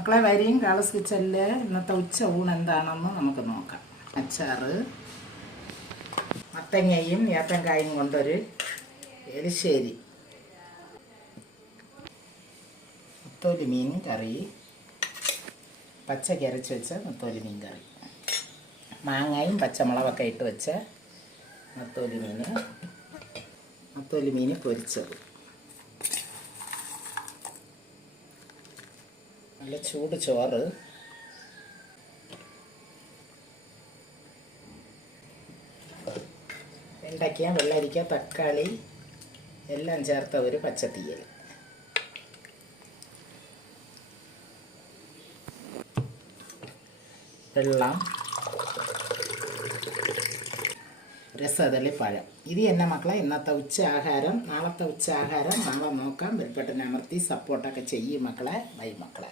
മക്കളെ, വരിയും ഗേൾസ് കിച്ചണിലെ ഇന്നത്തെ ഉച്ച ഊണ് എന്താണെന്ന് നമുക്ക് നോക്കാം. അച്ചാറ്, മത്തങ്ങയും ഏത്തങ്കായും കൊണ്ടൊരു എരിശ്ശേരി, നത്തോലി മീൻ കറി, പച്ചയ്ക്ക് അരച്ച് വെച്ച നത്തോലി മീൻ കറി, മാങ്ങയും പച്ചമുളകൊക്കെ ഇട്ട് വെച്ച നത്തോലി മീൻ പൊരിച്ചത്, നല്ല ചൂട് ചോറ്, വെണ്ടയ്ക്ക, വെള്ളരിക്ക, തക്കാളി എല്ലാം ചേർത്ത ഒരു പച്ചത്തീയൽ, വെള്ളം, രസതളിപ്പഴം. ഇത് തന്നെ മക്കളെ ഇന്നത്തെ ഉച്ച ആഹാരം. നാളത്തെ ഉച്ച ആഹാരം നാളെ നോക്കാം. ബെൽബട്ടൺ അമർത്തി സപ്പോർട്ടൊക്കെ ചെയ്യും മക്കളെ. ബൈ മക്കളെ.